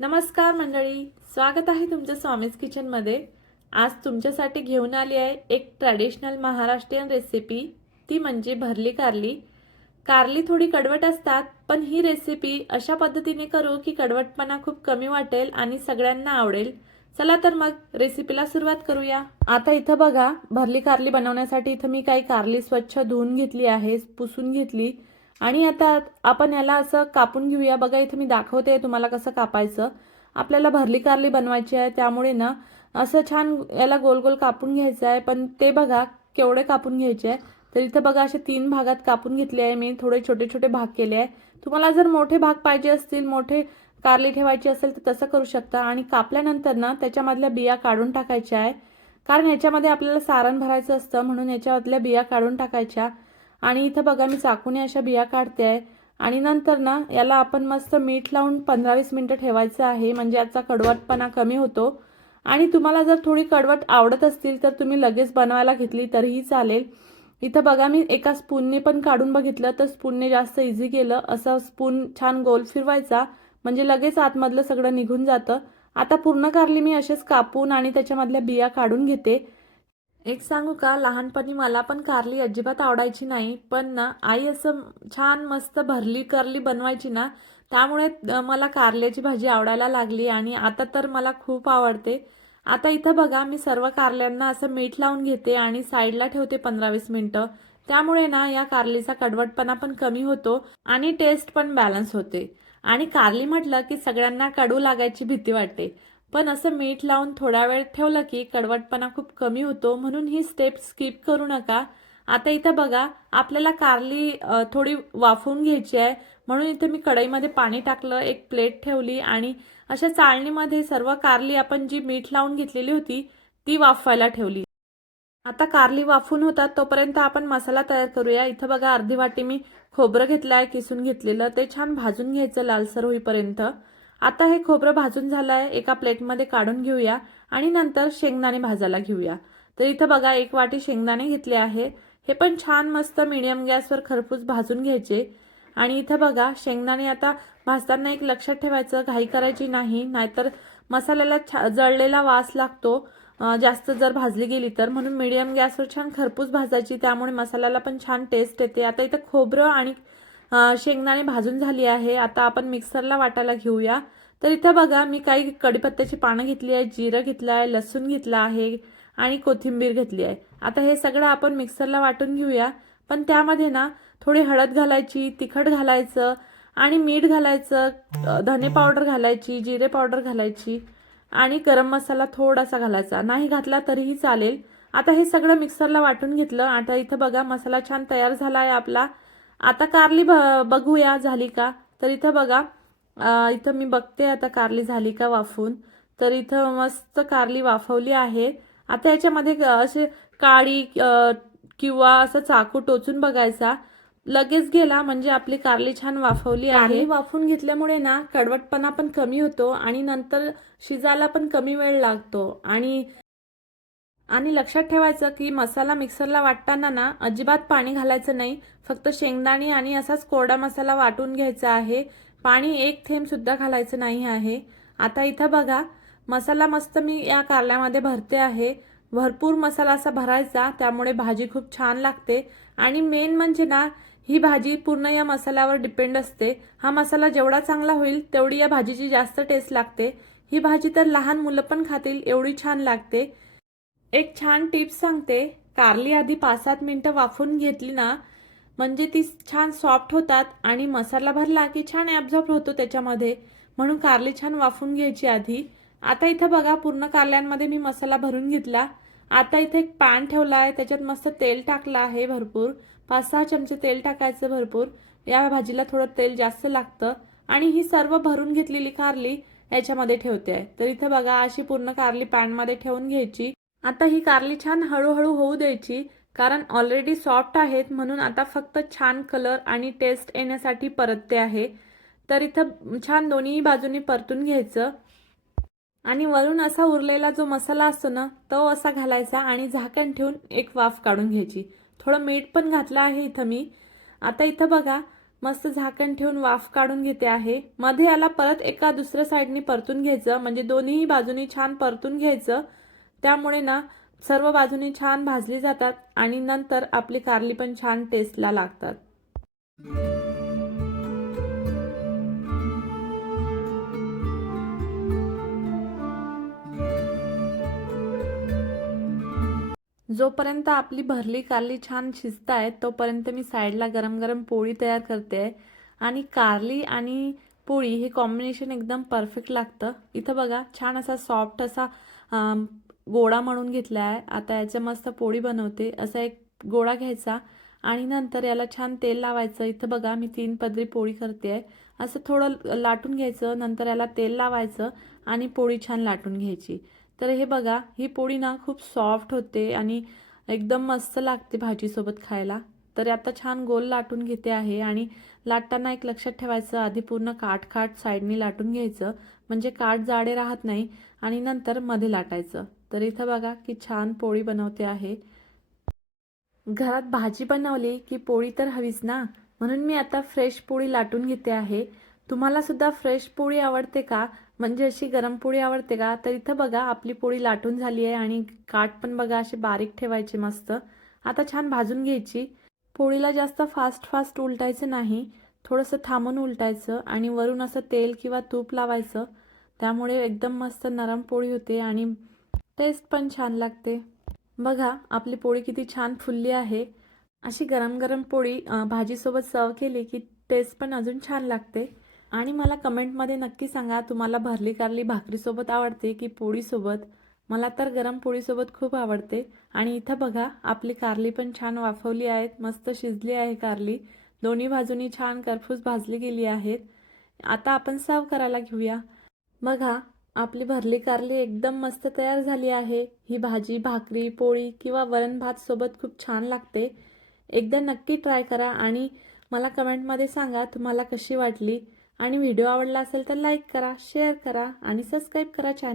नमस्कार मंडळी, स्वागत आहे तुमचं स्वामीज किचनमध्ये। आज तुमच्यासाठी घेऊन आली आहे एक ट्रॅडिशनल महाराष्ट्रीयन रेसिपी, ती म्हणजे भरली कारली। कारली थोडी कडवट असतात, पण ही रेसिपी अशा पद्धतीने करू की कडवटपणा खूप कमी वाटेल आणि सगळ्यांना आवडेल। चला तर मग रेसिपीला सुरुवात करूया। आता इथं बघा, भरली कारली बनवण्यासाठी इथं मी काही कारली स्वच्छ धुवून घेतली आहे, पुसून घेतली आणि आता आपण याला असं कापून घेऊया। बघा इथे मी दाखवते तुम्हाला कसं कापायचं। आपल्याला भरली कारली बनवायची आहे, त्यामुळे ना असं छान याला गोल गोल कापून घ्यायचं आहे। पण ते बघा केवढे कापून घ्यायचे आहे। तर इथे बघा असे 3 भागात कापून घेतले आहे मी, थोडे छोटे छोटे भाग केले आहे। तुम्हाला जर मोठे भाग पाहिजे असतील, मोठे कारली ठेवायची असेल तर तसं करू शकता। आणि कापल्यानंतर ना त्याच्यामधल्या बिया काढून टाकायच्या आहे, कारण याच्यामध्ये आपल्याला सारण भरायचं असतं, म्हणून याच्यामधल्या बिया काढून टाकायच्या। आणि इथं बघा मी चाकूने अशा बिया काढते आहे। आणि नंतर ना याला आपण मस्त मीठ लावून 15-20 मिनिटं ठेवायचं आहे, म्हणजे याचा कडवटपणा कमी होतो। आणि तुम्हाला जर थोडी कडवट आवडत असतील तर तुम्ही लगेच बनवायला घेतली तरीही चालेल। इथं बघा मी एका स्पूनने पण काढून बघितलं, तर स्पूनने जास्त इझी केलं। असं स्पून छान गोल फिरवायचा, म्हणजे लगेच आतमधलं सगळं निघून जातं। आता पूर्ण कारली मी असेच कापून आणि त्याच्यामधल्या बिया काढून घेते। एक सांगू का, लहानपणी मला पण कारली अजिबात आवडायची नाही, पण ना आई असं छान मस्त भरली कारली बनवायची ना, त्यामुळे मला कारल्याची भाजी आवडायला लागली आणि आता तर मला खूप आवडते। आता इथं बघा मी सर्व कारल्यांना असं मीठ लावून घेते आणि साईडला ठेवते 15-20 मिनिटं। त्यामुळे ना या कारलीचा कडवटपणा पण कमी होतो आणि टेस्ट पण बॅलन्स होते। आणि कारली म्हटलं की सगळ्यांना कडू लागायची भीती वाटते, पण असं मीठ लावून थोडा वेळ ठेवलं की कडवटपणा खूप कमी होतो, म्हणून ही स्टेप स्किप करू नका। आता इथं बघा आपल्याला कारली थोडी वाफवून घ्यायची आहे, म्हणून इथे मी कढईमध्ये पाणी टाकलं, एक प्लेट ठेवली आणि अशा चाळणीमध्ये सर्व कारली आपण जी मीठ लावून घेतलेली होती ती वाफवायला ठेवली। आता कारली वाफून होतात तोपर्यंत आपण मसाला तयार करूया। इथं बघा अर्धी वाटी मी खोबरं घेतलं आहे, किसून घेतलेलं, ते छान भाजून घ्यायचं लालसर होईपर्यंत। आता हे खोबरं भाजून झालं आहे, एका प्लेटमध्ये काढून घेऊया आणि नंतर शेंगदाणे भाजायला घेऊया। तर इथं बघा 1 वाटी शेंगदाणे घेतले आहे, हे पण छान मस्त मीडियम गॅसवर खरपूस भाजून घ्यायचे। आणि इथं बघा शेंगदाणे आता भाजताना एक लक्षात ठेवायचं, घाई करायची नाही, नाहीतर मसाल्याला जळलेला वास लागतो जास्त जर भाजली गेली तर। म्हणून मीडियम गॅसवर छान खरपूस भाजायची, त्यामुळे मसाल्याला पण छान टेस्ट येते। आता इथं खोबरं आणि शेंगदाणे भाजून झाली आहे, आता आपण मिक्सरला वाटायला घेऊया। तर इथं बघा मी काही कढीपत्त्याची पानं घेतली आहे, जिरं घेतलं आहे, लसूण घेतला आहे आणि कोथिंबीर घेतली आहे। आता हे सगळं आपण मिक्सरला वाटून घेऊया, पण त्यामध्ये ना थोडी हळद घालायची, तिखट घालायचं आणि मीठ घालायचं, धने पावडर घालायची, जिरे पावडर घालायची आणि गरम मसाला थोडासा घालायचा, नाही घातला तरीही चालेल। आता हे सगळं मिक्सरला वाटून घेतलं। आता इथं बघा मसाला छान तयार झाला आहे आपला। आता कारली बघूया झाली का। तर इथं बघा इथं मी बघते आता कारली झाली का वाफून। तर इथं मस्त कारली वाफवली आहे। आता याच्यामध्ये असे काळी किंवा असं चाकू टोचून बघायचा, लगेच गेला म्हणजे आपली कारली छान वाफवली आहे। कारली वाफवून घेतल्यामुळे ना कडवटपणा पण कमी होतो आणि नंतर शिजायला पण कमी वेळ लागतो। आणि लक्षात ठेवायचं की मसाला मिक्सरला वाटताना ना अजिबात पाणी घालायचं नाही, फक्त शेंगदाणे आणि असाच कोरडा मसाला वाटून घ्यायचा आहे, पाणी एक थेंब सुद्धा घालायचं नाही आहे। आता इथं बघा मसाला मस्त मी या कारल्यामध्ये भरते आहे, भरपूर मसाला असा भरायचा, त्यामुळे भाजी खूप छान लागते। आणि मेन म्हणजे ना ही भाजी पूर्ण या मसाल्यावर डिपेंड असते, हा मसाला जेवढा चांगला होईल तेवढी या भाजीची जास्त टेस्ट लागते। ही भाजी तर लहान मुलं पण खातील एवढी छान लागते। एक छान टिप्स सांगते, कारली आधी 5-7 मिनिटं वाफवून घेतली ना, म्हणजे ती छान सॉफ्ट होतात आणि मसाला भरला की छान ॲब्झॉर्ब होतो त्याच्यामध्ये, म्हणून कारली छान वाफवून घ्यायची आधी। आता इथं बघा पूर्ण कारल्यांमध्ये मी मसाला भरून घेतला। आता इथे एक पॅन ठेवला आहे, त्याच्यात मस्त तेल टाकलं आहे भरपूर, 5-6 चमचे तेल टाकायचं भरपूर, या भाजीला थोडं तेल जास्त लागतं। आणि ही सर्व भरून घेतलेली कारली याच्यामध्ये ठेवते आहे। तर इथं बघा अशी पूर्ण कारली पॅनमध्ये ठेवून घ्यायची। आता ही कारली छान हळूहळू होऊ द्यायची, कारण ऑलरेडी सॉफ्ट आहेत, म्हणून आता फक्त छान कलर आणि टेस्ट येण्यासाठी परतते आहे। तर इथं छान दोन्ही बाजूनी परतून घ्यायचं आणि वरून असा उरलेला जो मसाला असतो ना तो असा घालायचा आणि झाकण ठेवून एक वाफ काढून घ्यायची। थोडं मीठ पण घातलं आहे इथं मी। आता इथं बघा मस्त झाकण ठेवून वाफ काढून घेते आहे. मध्ये याला परत एका दुसऱ्या साईडनी परतून घ्यायचं, म्हणजे दोन्ही बाजूनी छान परतून घ्यायचं. त्यामुळे ना सर्व बाजूनी छान भाजली जातात आणि नंतर आपली कारली पण छान टेस्टला लागतात. जोपर्यंत आपली भरली कारली छान शिजत आहे तोपर्यंत मी साईडला गरम गरम पोळी तयार करते आहे. आणि कारली आणि पोळी हे कॉम्बिनेशन एकदम परफेक्ट लागतं. इथं बघा छान असा सॉफ्ट असा गोळा म्हणून घेतला आहे. आता याच्या मस्त पोळी बनवते. असा एक गोळा घ्यायचा आणि नंतर याला छान तेल लावायचं. इथं बघा मी 3 पदरी पोळी करते आहे. असं थोडं लाटून घ्यायचं, नंतर याला तेल लावायचं आणि पोळी छान लाटून घ्यायची. तर हे बघा ही पोळी ना खूप सॉफ्ट होते आणि एकदम मस्त लागते भाजीसोबत खायला. तर आता छान गोल लाटून घेते आहे आणि लाटताना एक लक्षात ठेवायचं, आधी पूर्ण काठ साईडनी लाटून घ्यायचं, म्हणजे काठ जाडे राहत नाही आणि नंतर मध्ये लाटायचं. तर इथं बघा की छान पोळी बनवते आहे. घरात भाजी बनवली की पोळी तर हवीच ना, म्हणून मी आता फ्रेश पोळी लाटून घेते आहे. तुम्हाला सुद्धा फ्रेश पोळी आवडते का, म्हणजे अशी गरम पोळी आवडते का? तर इथं बघा आपली पोळी लाटून झाली आहे आणि काठ पण बघा असे बारीक ठेवायचे मस्त. आता छान भाजून घ्यायची. पोळीला जास्त फास्ट उलटायचं नाही, थोडंसं थांबून उलटायचं आणि वरून असं तेल किंवा तूप लावायचं. त्यामुळे एकदम मस्त नरम पोळी होते आणि टेस्ट पण छान लागते. बघा आपली पोळी किती छान फुलली आहे. अशी गरम गरम पोळी भाजीसोबत सर्व केली की टेस्ट पण अजून छान लागते. आणि मला कमेंटमध्ये नक्की सांगा, तुम्हाला भरली कारली भाकरीसोबत आवडते की पोळीसोबत? मला तर गरम पोळीसोबत खूप आवडते. आणि इथं बघा आपली कारली पण छान वाफवली आहेत, मस्त शिजली आहे कारली. दोन्ही बाजूनी छान करपूस भाजली गेली आहेत. आता आपण सर्व करायला घेऊया. बघा आपली भरली कारली एकदम मस्त तयार झाली आहे. ही भाजी भाकरी पोळी किंवा वरण भात सोबत खूप छान लागते. एकदा नक्की ट्राय करा आणि मला कमेंटमध्ये सांगा तुम्हाला कशी वाटली. आणि व्हिडिओ आवडला असेल तर लाईक करा, शेअर करा आणि सबस्क्राईब करा चॅनल.